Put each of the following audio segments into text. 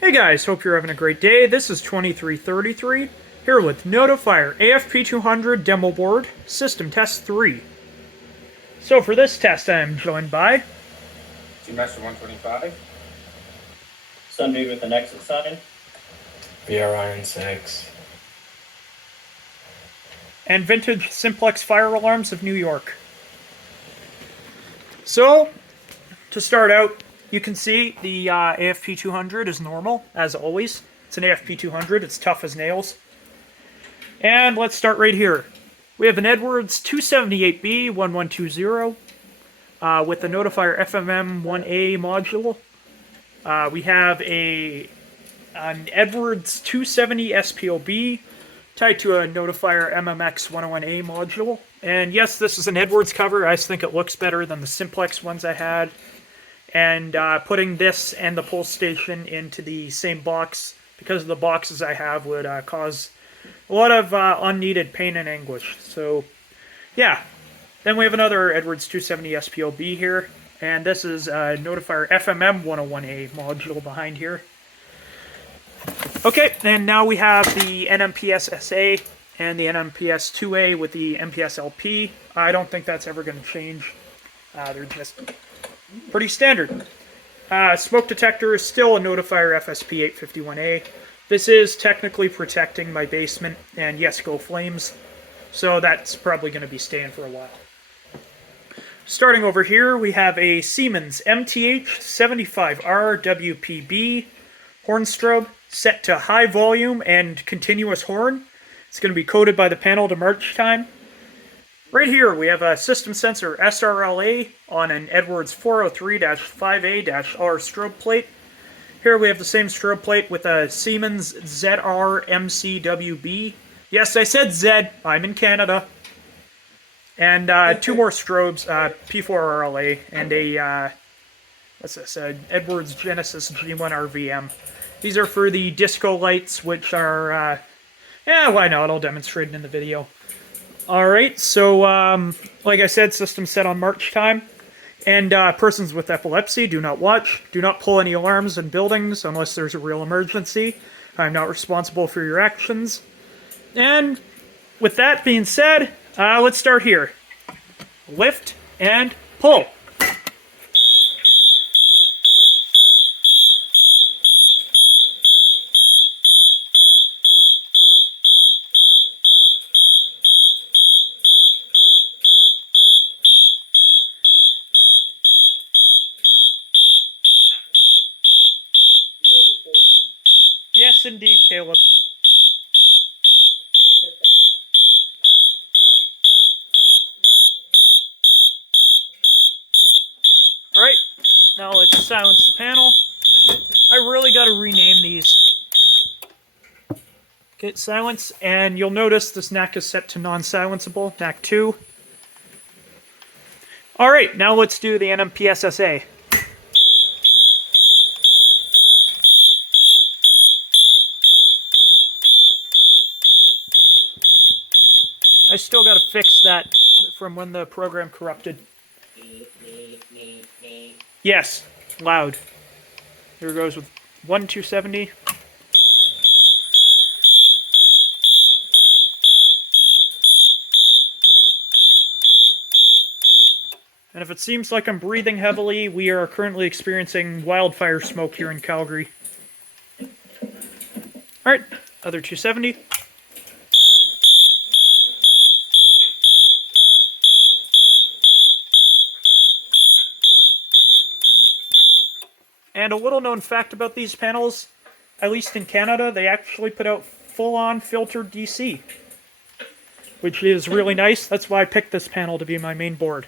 Hey guys, hope you're having a great day. This is 2333, here with Notifier AFP-200 demo board, system test 3. So for this test I am joined by Master 125. Sundude with the Nexus sign. Ryan 6. and Vintage Simplex Fire Alarms of New York. So, to start out, you can see the AFP-200 is normal, as always. It's an AFP-200, it's tough as nails. And let's start right here. We have an Edwards 278B1120 with the Notifier FMM1A module. We have an Edwards 270 SPOB tied to a Notifier MMX101A module. And yes, this is an Edwards cover. I just think it looks better than the Simplex ones I had. And putting this and the pull station into the same box, because of the boxes I have, would cause a lot of unneeded pain and anguish. So, yeah. Then we have another Edwards 270 SPOB here. And this is a Notifier FMM101A module behind here. Okay, and now we have the NMPS-SA and the NMPS-2A with the MPS-LP. I don't think that's ever going to change. They're just pretty standard. Smoke detector is still a Notifier FSP-851A. This is technically protecting my basement, and yes, go flames. So that's probably going to be staying for a while. Starting over here, we have a Siemens MTH75R WPB horn strobe set to high volume and continuous horn. It's going to be coded by the panel to March time. Right here, we have a system sensor SRLA on an Edwards 403-5A-R strobe plate. Here we have the same strobe plate with a Siemens ZR-MCWB. Yes, I said Z. I'm in Canada. And two more strobes, P4RLA, and a, what's this, Edwards Genesis G1 RVM. These are for the disco lights, which are, why not? I'll demonstrate it in the video. Alright, so, like I said, system set on March time. And persons with epilepsy, do not watch. Do not pull any alarms in buildings unless there's a real emergency. I'm not responsible for your actions. And with that being said, let's start here. Lift and pull. Yes, indeed, Caleb. Alright, now let's silence the panel. I really gotta rename these. Okay, silence, and you'll notice this NAC is set to non-silenceable, NAC 2. Alright, now let's do the NMPSSA. I still gotta fix that from when the program corrupted. Yes, loud. Here goes with 270. And if it seems like I'm breathing heavily, we are currently experiencing wildfire smoke here in Calgary. Alright, other 270. And a little known fact about these panels, at least in Canada, they actually put out full-on filtered DC, which is really nice. That's why I picked this panel to be my main board.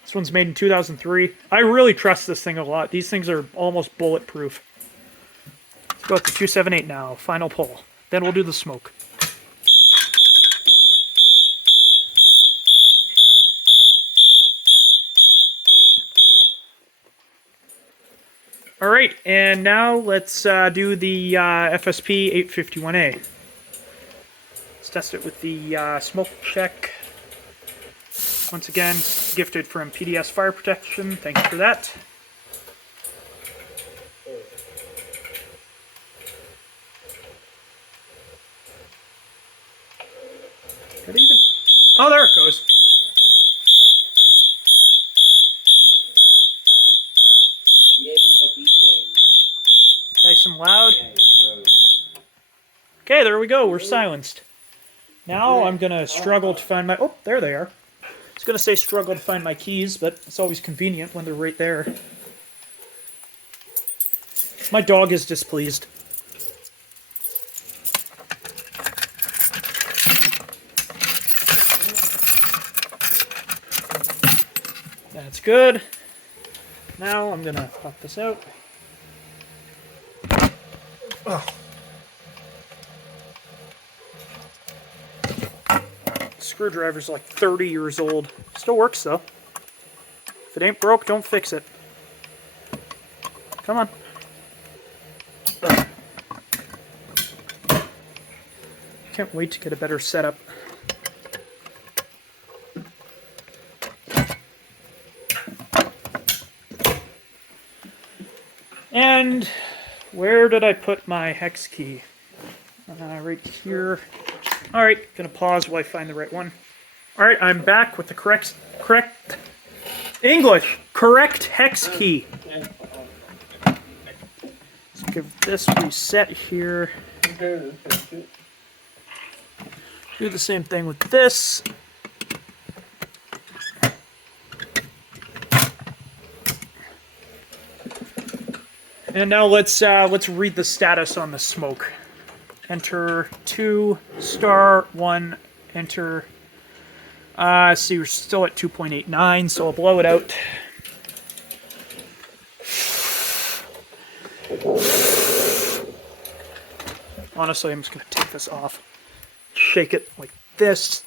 This one's made in 2003. I really trust this thing a lot. These things are almost bulletproof. Let's go up to 278 now, final pull. Then we'll do the smoke. Alright, and now let's do the FSP-851A. Let's test it with the smoke check. Once again, gifted from PDS Fire Protection. Thank you for that. Could even... Oh, there it goes. Nice and loud. Okay, there we go. We're silenced. Now I'm going to struggle to find my... Oh, there they are. I was going to say struggle to find my keys, but it's always convenient when they're right there. My dog is displeased. That's good. Now I'm going to pop this out. Oh. Screwdriver's like 30 years old. Still works though. If it ain't broke, don't fix it. Come on. Ugh. Can't wait to get a better setup. And where did I put my hex key? Right here. Alright, gonna pause while I find the right one. Alright, I'm back with the correct English! Correct hex key. Let's give this reset here. Do the same thing with this. And now let's read the status on the smoke. Enter 2 star 1 enter. See, we're still at 2.89, so I'll blow it out. Honestly, I'm just gonna take this off. Shake it like this.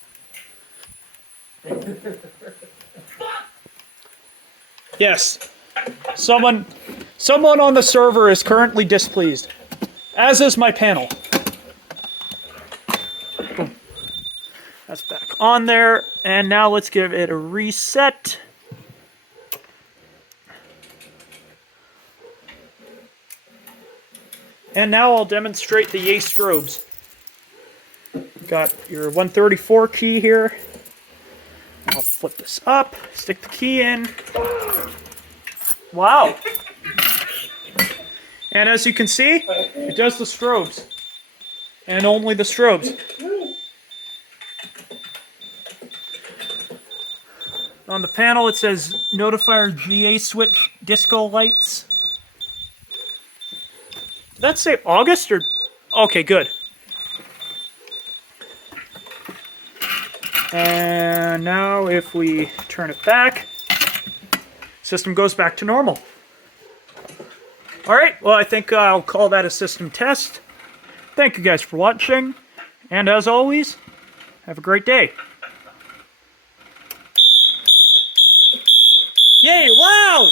Yes. Someone on the server is currently displeased. As is my panel. Boom. That's back on there. And now let's give it a reset. And now I'll demonstrate the Yay strobes. Got your 134 key here. I'll flip this up, stick the key in. Wow. And as you can see, it does the strobes. And only the strobes. On the panel it says Notifier GA switch disco lights. Did that say August or... Okay, good. And now if we turn it back, system goes back to normal. Alright, well I think I'll call that a system test. Thank you guys for watching, and as always, have a great day. Yay, loud!